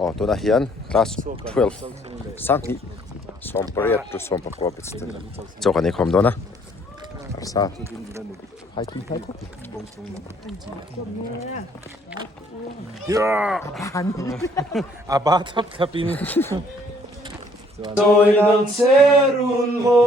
Oh, tu na hian class 12 sang hi som pariat tu som pakwa pitstin chok ani khom dona sa hai ti hai ko ya aba thap thapin tôi nang serun mo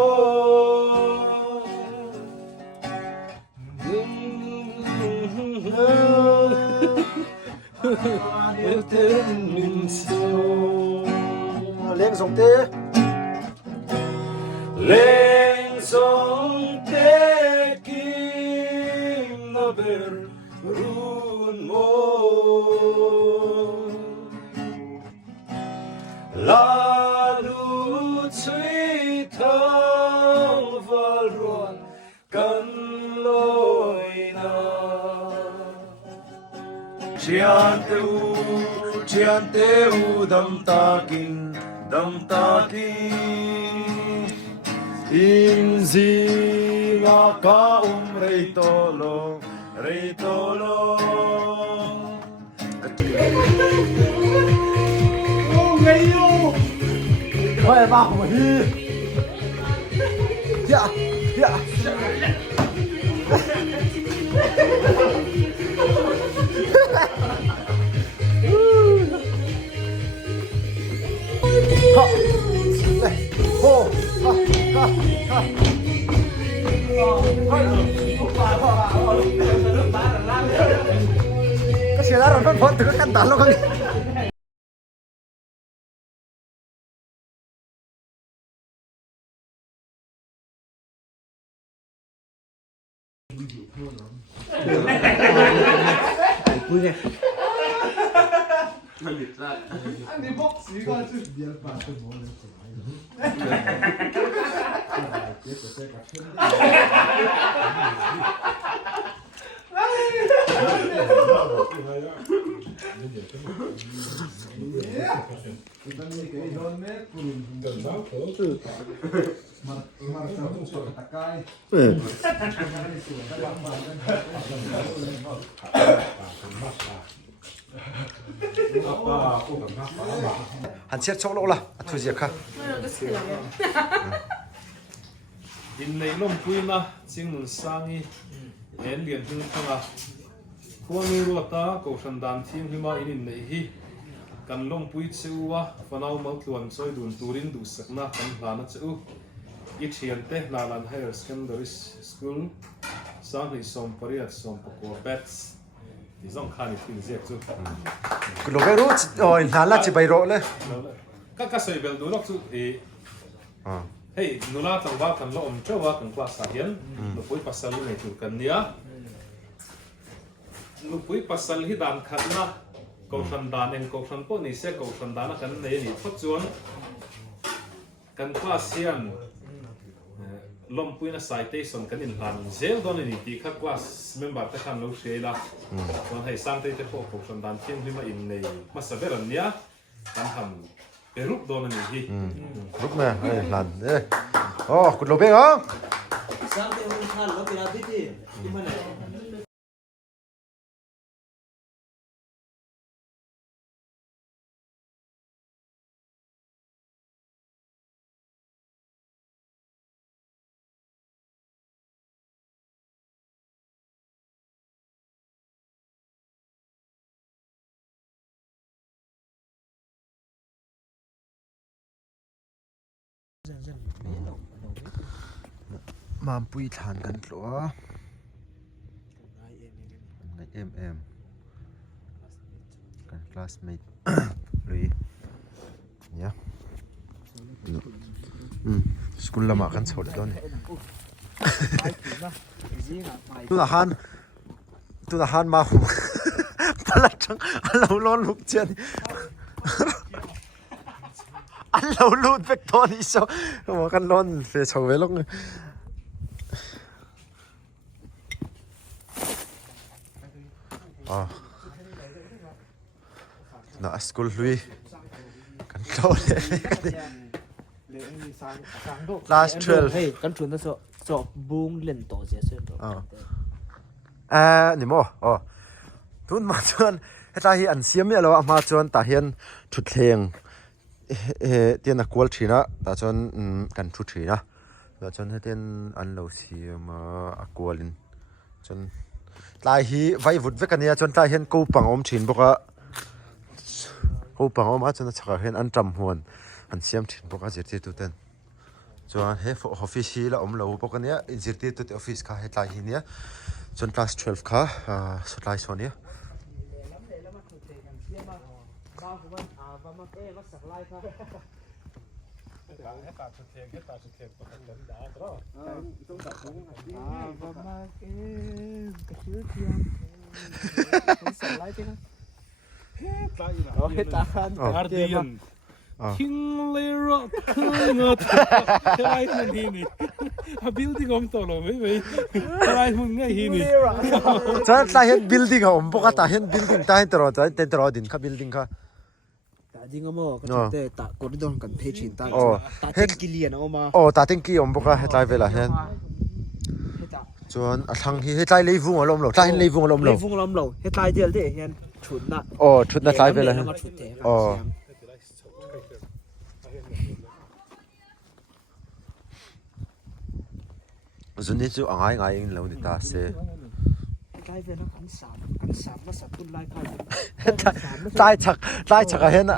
leng song te lên sông thế kim na ber run mo la lu chui thang val ruan kan loi na chian teu dam ta kin in zi nga ka rei to lo ôi ba của hi dạ dạ ha này hô ha ha ha cái xe đó nó phun từ cái căn tán luôn không anh đi bốc xí coi chứ hắn chết chỗ lỗ là thôi diệt khá in nei lom puina chingun sangi en lian hing thanga khuami ruata ko sandan thim hima in nei hi kan lom pui chuwa fanau mau tluan choi dun turin du sakna kan hlana chu I thiante Hnahlan Higher Secondary School sang hi som pariat som pakwa bets ti zong khani tin zek chu cứ lúc cái rút rồi Hnahlan chỉ bày rộ lên ka soi bel du lok chu e hey nula tang ba kan lo om chawa kan kwa sa hian no pui pasal nei tur kan nia no pui pasal hi dan khatna ko san dan en ko san po ni se ko san dan kan nei ni phot chuan kan kwa sian lom pui na citation kan in han zel don ni ti kha class member ta kan lo shela kon hei sang te ko san dan thim hi ma in nei ma sa beran nia kan ham Peruk doon na nihi. Lúc này, lần đấy. Oh, cụt lô bê không? Sang te un khal lo pira diti. Imane. Mampui than kan tlo em kan classmate lui ya school lama kan chhod don tu la han ma hu pala chang alo lon luk chen alo lut vek ton iso mo kan lon fe chho ve long na school lui kan tlo le last 12 Hey, kan chun na so bung len to je se to. ni mo ทุนมาชวนให้ตาฮีอันเสียมเนี่ยเรามาชวนตาเฮียนชุดเพลงเตียนนักกวลชีนะตาชวนกันชุดชีนะตาชวนให้เตียนอันเราเสียมาอกวลินชวนตาฮีไว้วุดเวกันเนี่ยชวนตาเฮียนกูปังอมชินบอกว่ากูปังอมอาจจะนักเฮียนอันจำหวนอันเสียมชินบอกว่าจิตตุเต็นชวนให้ออฟฟิศฮีละอมเราบอกกันเนี่ยจิตตุเตออฟฟิศค่ะให้ตาฮีเนี่ยชวนคลาส12ค่ะสุดท้ายส่วนนี้คิงเลโร่คือเงาอะไรมันทีนี่บิลดิ้งอมตัวเราไม่อะไรมึงไงทีนี่จะตาเห็นบิลดิ้งผมบอกว่าตาเห็นบิลดิ้งตาเห็นตลอดจะเต็มตลอดดินค่ะบิลดิ้งค่ะตาจริงก็มั่วก็แต่ตากดดอนกันเพชินตาเต็งกิเลียนออกมาตาเต็งกี้ผมบอกว่าให้ตายเวลาเห็นจวนทางที่ให้ตายเลยฟุ้งอารมณ์เราตายเห็นเลยฟุ้งอารมณ์เราให้ตายเดียวเด้เห็นชุดน่ะชุดน่ะตายเวลาส่วนนี้จู่ง่ายเราดิตาเซ่ได้เวลากันสามมาสับตุนไล่ผ่านตายชักเห็นอ่ะ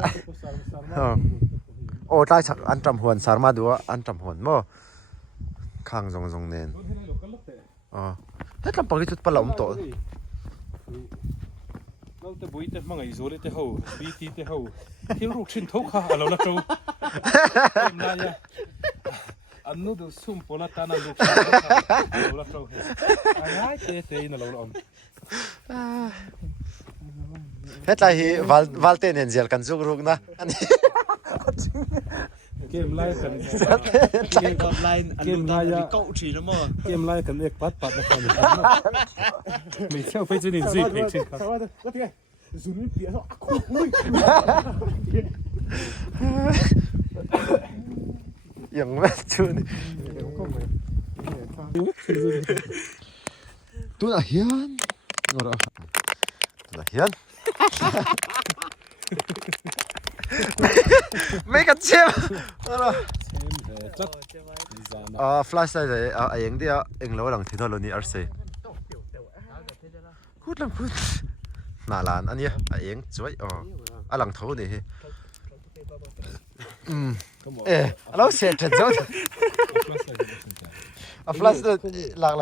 ตายชักอันจำหวนสารมาดูอันจำหวนมั้งข้างทรงเน้นให้ลำปังที่จุดปลาอมโตเราจะบุยแต่มังไงโซ่เลยแต่เขาบีทีแต่เขาที่ลูกชิ้นทุกข้าเราละจูนายอันนู้นดูสุ่มโพลาตานันลูกชิ้นเราละจูอะไรเตะนั่นเราละอมเฮ็ดไรฮีวัลเตนเห็นเสียกันซุกรุกนะอันนี้เกมไล่กันเกมไล่เกมไล่เก้าฉีนะมั้งเกมไล่กันเอกปัดนะครับไม่เชื่อไปจะหนีสิไม่เชื่อครับว่าไงซุนเปียโซ่คุยอย่างแม่ชุนตัวน่ะเฮียนตัวน่ะเฮียนไม่กันเชื่อฟลาชได้เองเดียวเองเราหลังที่นั่นเรานี่อะไรพูดHnahlanอันนี้เองสวยหลังเท่านี่เราเสร็จแล้วฟลาชหลัก